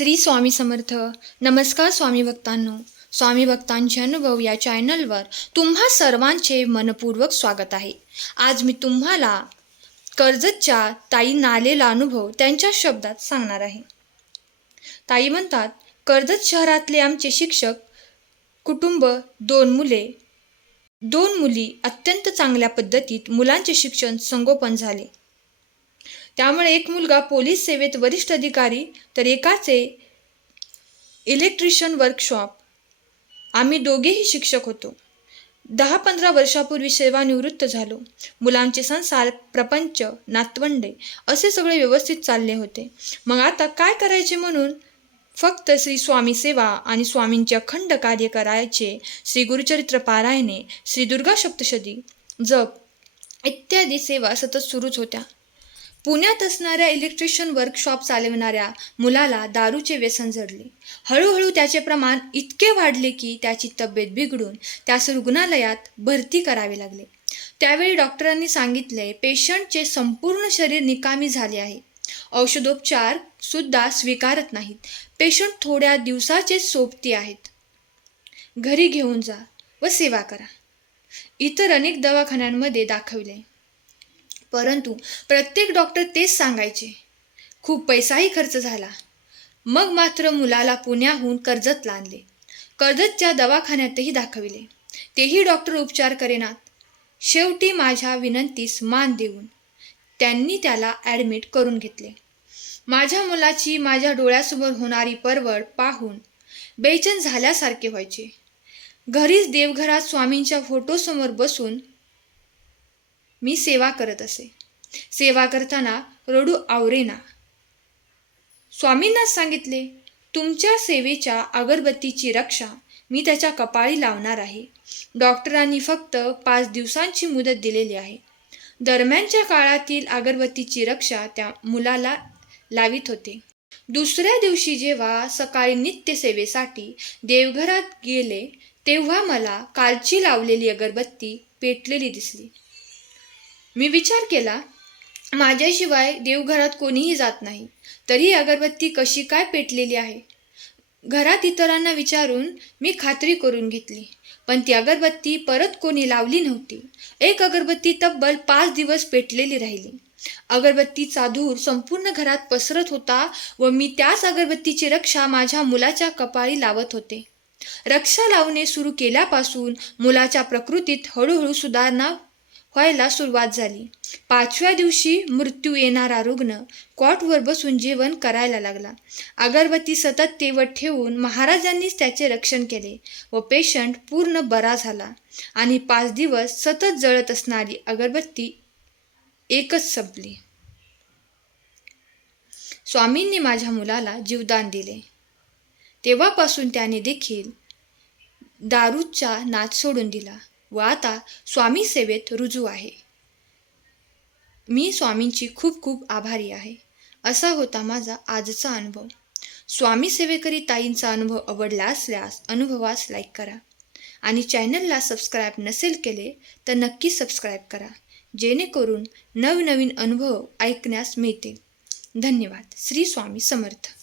श्री स्वामी समर्थ. नमस्कार स्वामी भक्तांनो. स्वामी भक्तांचे अनुभव या चॅनलवर तुम्हा सर्वांचे मनपूर्वक स्वागत आहे. आज मी तुम्हाला कर्जतच्या ताई आलेला अनुभव त्यांच्या शब्दात सांगणार आहे. ताई म्हणतात कर्जत शहरातले आमचे शिक्षक कुटुंब दोन मुले. दोन मुली अत्यंत चांगल्या पद्धतीत मुलांचे शिक्षण संगोपन झाले. त्यामुळे एक मुलगा पोलीस सेवेत वरिष्ठ अधिकारी तर एकाचे इलेक्ट्रिशियन वर्कशॉप. आम्ही दोघेही शिक्षक होतो. दहा पंधरा वर्षापूर्वी सेवानिवृत्त झालो. मुलांचे संसार प्रपंच नातवंडे असे सगळे व्यवस्थित चालले होते. मग आता काय करायचे म्हणून? फक्त श्री स्वामी सेवा आणि स्वामींचे अखंड कार्य करायचे श्री गुरुचरित्र पारायणे श्री दुर्गा सप्तशती जप इत्यादी सेवा सतत सुरूच होत्या. पुण्यात असणाऱ्या इलेक्ट्रिशियन वर्कशॉप चालवणाऱ्या मुलाला दारूचे व्यसन जडले हळूहळू त्याचे प्रमाण इतके वाढले की त्याची तब्येत बिघडून त्यास रुग्णालयात भरती करावे लागले. त्यावेळी डॉक्टरांनी सांगितले पेशंटचे संपूर्ण शरीर निकामी झाले आहे. औषधोपचार सुद्धा स्वीकारत नाहीत. पेशंट थोड्या दिवसाचे सोबती आहेत. घरी घेऊन जा व सेवा करा. इतर अनेक दवाखान्यांमध्ये दाखविले. परंतु प्रत्येक डॉक्टर तेच सांगायचे. खूप पैसाही खर्च झाला. मग मात्र मुलाला पुण्याहून कर्जत आणले कर्जतच्या दवाखान्यातही दाखविले. तेही डॉक्टर उपचार करेनात. शेवटी माझ्या विनंतीस मान देऊन त्यांनी त्याला ॲडमिट करून घेतले. माझ्या मुलाची माझ्या डोळ्यासमोर होणारी परवड पाहून बेचैन झाल्यासारखे व्हायचे. घरीच देवघरात स्वामींच्या फोटोसमोर बसून मी सेवा करत असे. सेवा करताना रडू आवरेना. स्वामींनाच सांगितले तुमच्या सेवेच्या अगरबत्तीची रक्षा मी त्याच्या कपाळी लावणार आहे. डॉक्टरांनी फक्त पाच दिवसांची मुदत दिलेली आहे. दरम्यानच्या काळातील अगरबत्तीची रक्षा त्या मुलाला लावित होते. दुसऱ्या दिवशी जेव्हा सकाळी नित्यसेवेसाठी देवघरात गेले तेव्हा मला कालची लावलेली अगरबत्ती पेटलेली दिसली. मी विचार केला माझ्याशिवाय देवघरात कोणीही जात नाही. तरी अगरबत्ती कशी काय पेटलेली आहे? घरात इतरांना विचारून मी खात्री करून घेतली. पण ती अगरबत्ती परत कोणी लावली नव्हती. एक अगरबत्ती तब्बल पाच दिवस पेटलेली राहिली. अगरबत्तीचा धूर संपूर्ण घरात पसरत होता व मी त्याच अगरबत्तीची रक्षा माझ्या मुलाच्या कपाळी लावत होते. रक्षा लावणे सुरू केल्यापासून मुलाच्या प्रकृतीत हळूहळू सुधारणा व्हायला सुरुवात झाली. पाचव्या दिवशी मृत्यू येणारा रुग्ण कॉटवर बसून जेवण करायला लागला. अगरबत्ती सतत तेवत ठेवून महाराजांनीच त्याचे रक्षण केले व पेशंट पूर्ण बरा झाला आणि पाच दिवस सतत जळत असणारी अगरबत्ती एकच संपली. स्वामींनी माझ्या मुलाला जीवदान दिले. तेव्हापासून त्याने देखील दारूचा नाच सोडून दिला. व आता स्वामी सेवेत रुजू आहे. मी स्वामींची खूप खूप आभारी आहे. असा होता माझा आजचा अनुभव. स्वामी सेवेकरी ताईंचा अनुभव आवडला असल्यास अनुभवास लाईक करा. आणि चॅनलला सबस्क्राईब नसेल केले तर नक्की सबस्क्राईब करा. जेणेकरून नवनवीन अनुभव ऐकण्यास मिळतील. धन्यवाद. श्री स्वामी समर्थ.